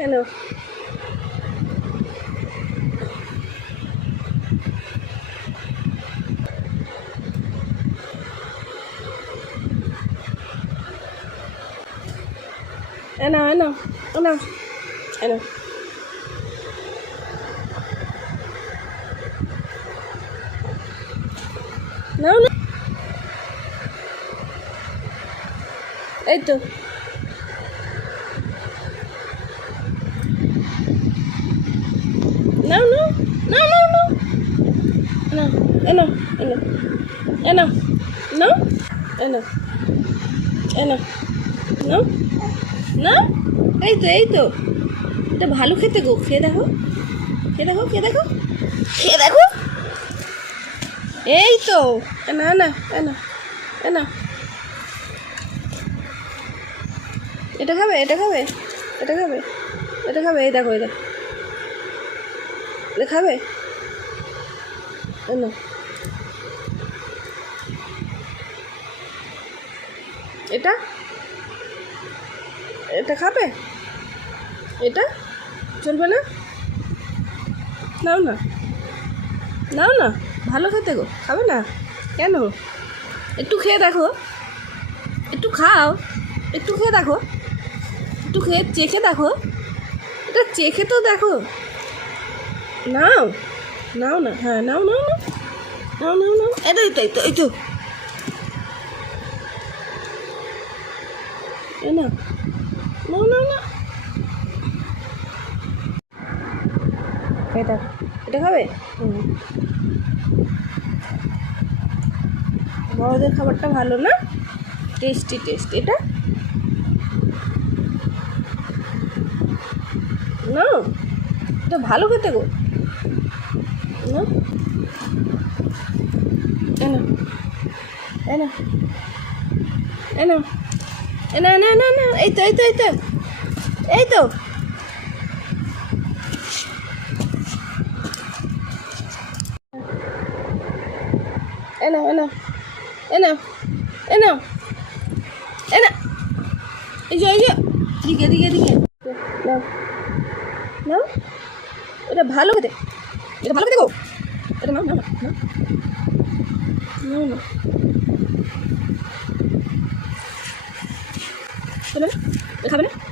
কেন এনো এনো এনো এনো নাও না এই তো নাও নাও নাও নাও নাও এনো এনো এনো এনো নাও এনো এনো নাও নাও এই তো এটা ভালো খেতে গো খেয়ে দেখো খেয়ে দেখো খেয়ে দেখো খেয়ে দেখো এই তো এনা এনা এনা এনা এটা খাবে এটা খাবে এটা খাবে এটা খাবে এই দেখো এটা এটা খাবে এনা এটা এটা খাবে এটা চলবে না নাও না নাও না ভালো খেতে গো খাবে না কেন একটু খেয়ে দেখো একটু খাও একটু খেয়ে দেখো একটু খেয়ে চেখে দেখো এটা চেখে তো দেখো নাও নাও না হ্যাঁ নাও নাও না নাও নাও নাও এটা এই তো না নাও নাও না এটা এটা খাবে বড়দের খাবারটা ভালো না টেস্টি এটা না এটা ভালো খেতে গো না এনা এনা এনা এনা এনা এনা এনা এই তো এই তো এনা এনা এনা এনা এনা এই যে দিকে নাও নাও এটা ভালো খেতে গো এটা নাও নাও নাও নাও না খাবে না